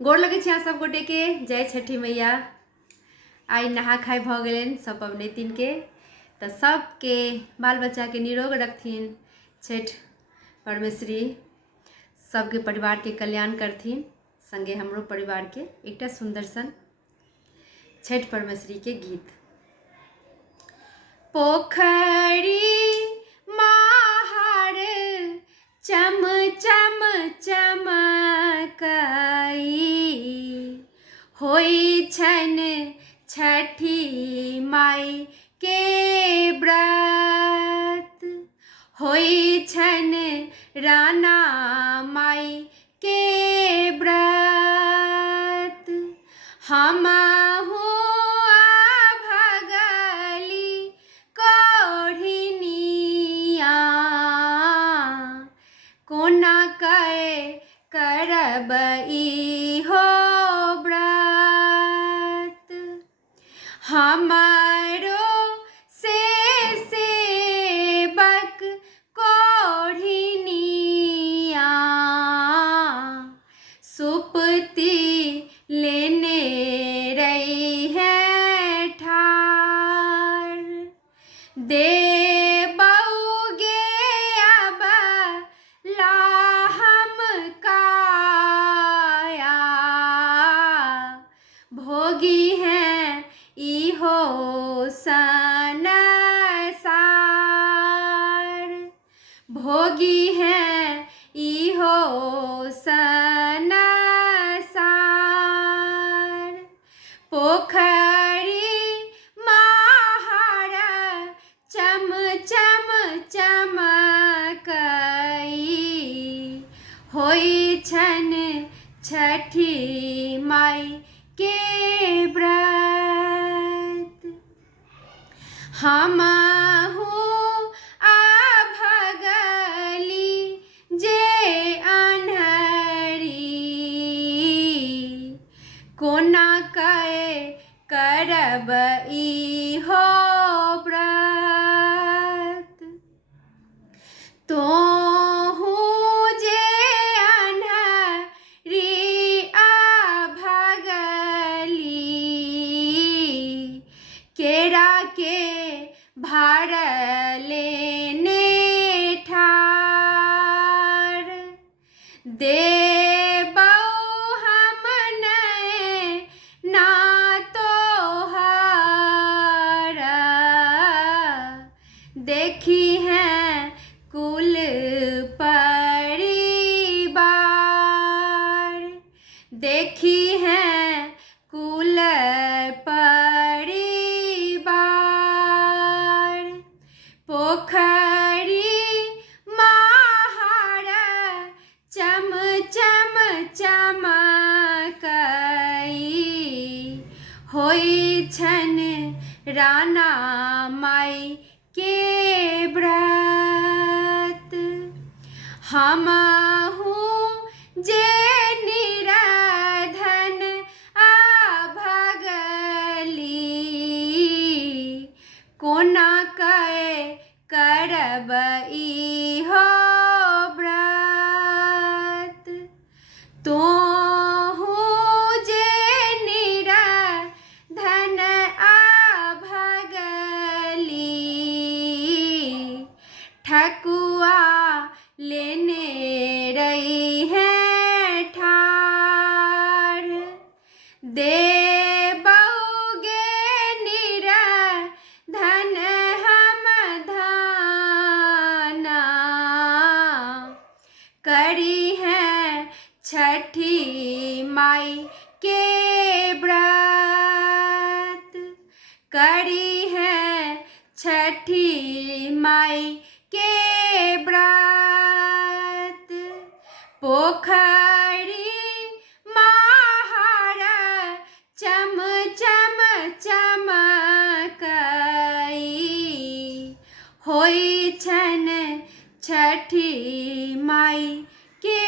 गोर लगे छी सब गोटे के। जय छठी मैया। आई नहा खाय भ गेलन सब पबनैतिन के, तो सबके बाल बच्चा के निरोग रखथिन छठ परमेश्वरी, सबके परिवार के कल्याण करथिन, संगे हमरो परिवार के। एकटा सुंदर सन छठ परमेश्वरी के गीत। पोखरी माहर चम चम चमकई, होई छन छठी माई के व्रत, होई छन राना माई के व्रत। हमहु भगली कोढ़िनिया, कोना कए करब इहो व्रत। हमारो से सेवक कोढ़िनिया, सुपती लेने रही है ठार। देबौगे अब लाहम काया, भोगी हैं इहो संसार, भोगी हैं इहो संसार। पोखरी माहर चम चम चमकई, होई छन छठी माई के व्रत। हमहु भगली जे अन्हरी, कोना कए करब इहो व्रत। तोहू जे अन्हरी भगली, केरा के भार लेने ठार। देबौ हम ना तोहर, देखी हैं कुल परिवार, देखी हैं कुल परिवार। पोखरी माहर चम चम चमकई, होई छन राना माई के व्रत। हमहु जे निराधन भगली, कोना कए करब इहो व्रत। तोहू जे निराधन भगली, ठकुआ लेने रही है ठार। देबौगे निराधन हम धाना, करी हैं छठी माई के व्रत, करी हैं छठी माई के व्रत। पोखरी माहर चम चम चमकई, होई छन छठी माई के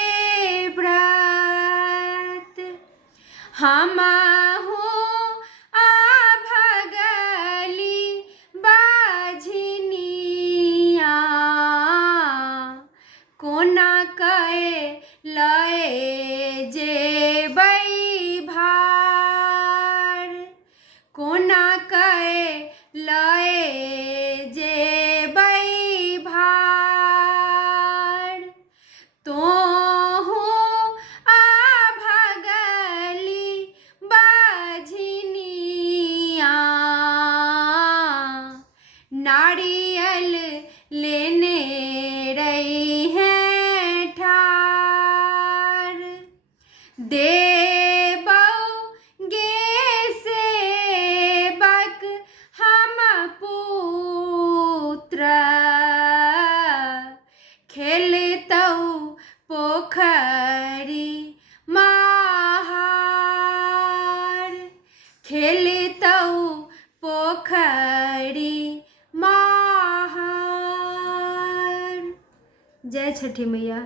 व्रत। हमहु भगली बाझिनिया, कोना कए लए जेबै देबौ गे सेवक हम पुत्र, खेलतौ पोखरी महार, खेलतौ पोखरी महार। जय छठी मैया।